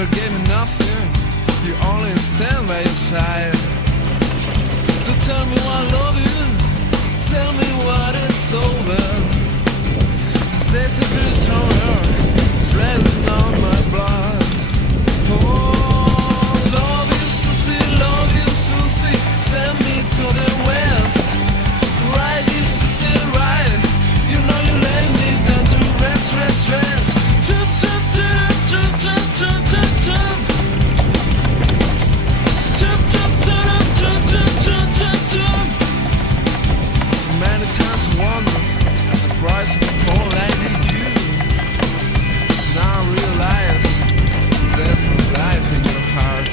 never gave me nothing. You only stand by your side. So tell me why I love you. Tell me what is over. This is a bit stronger. It's raining on my blood. Oh, love you, Susie. Love you, Susie. Send me to the west. Right, this is it, right. You know you lay me down to rest, rest, rest. Jump, jump, jump, jump, jump, jump, jump, jump. Jump, jump, jump, jump, jump, jump, jump, jump. So many times I wonder at the price of a poor lady you. Now I realize there's no life in your heart.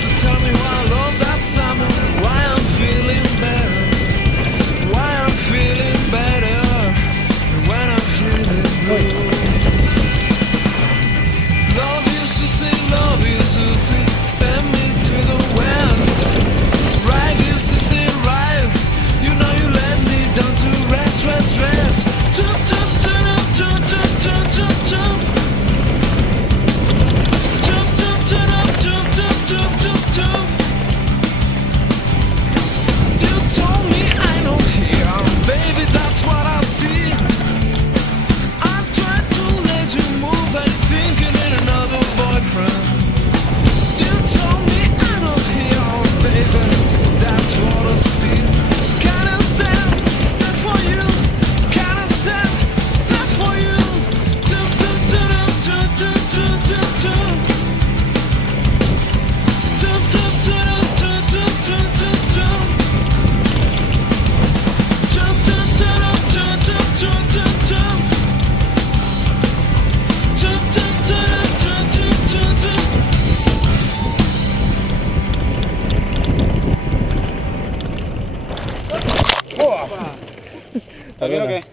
So tell me why I love that summer, why I'm feeling better, why I'm feeling better when I'm feeling blue. Love you, Susie, send me to the west. Right, this is it, right. You know you let me down to rest, rest, rest. Jump, jump, jump, jump, jump, jump, jump, jump. Jump, jump, jump, jump, jump, jump, jump, jump. You told me I know here, baby, that's what I see. I tried to let you move, but you're thinking in another boyfriend. You told me I know here, baby, that's what I see. Can I stand for you? Can I stand for you? Jump, jump, jump, jump, jump, jump, jump, jump. Jump, jump, jump, jump, jump, jump, jump, jump. Jump, jump, jump, jump, jump, jump, jump, jump. Jump, jump, jump, jump, jump, jump, jump. ¿Está bien o qué?